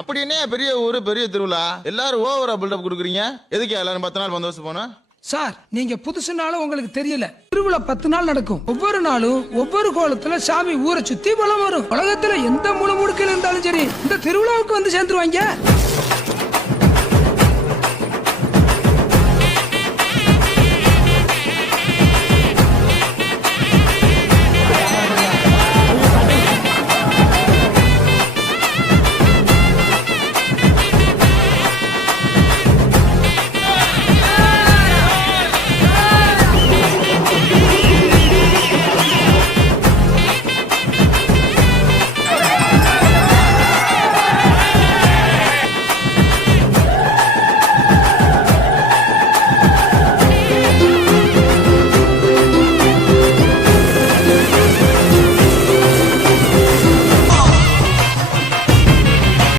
அப்படி என்ன பெரிய ஊரு பெரிய திருவிழா எல்லாரும் ஓவரா பில்டப் கொடுக்குறீங்க? எதுக்கு எல்லாரும் 10 நாள் பந்தோபஸ்து போனா? சார் நீங்க புதுசுனாலும் உங்களுக்கு தெரியல. திருவிழா 10 நாள் நடக்கும். ஒவ்வொரு நாளும் ஒவ்வொரு கோலத்துல சாமி ஊரை சுத்தி வலம் வரும். உலகத்துல எந்த மூணு முடுக்கில் இருந்தாலும் சரி இந்த திருவிழாவுக்கு வந்து சேர்ந்துருவாங்க.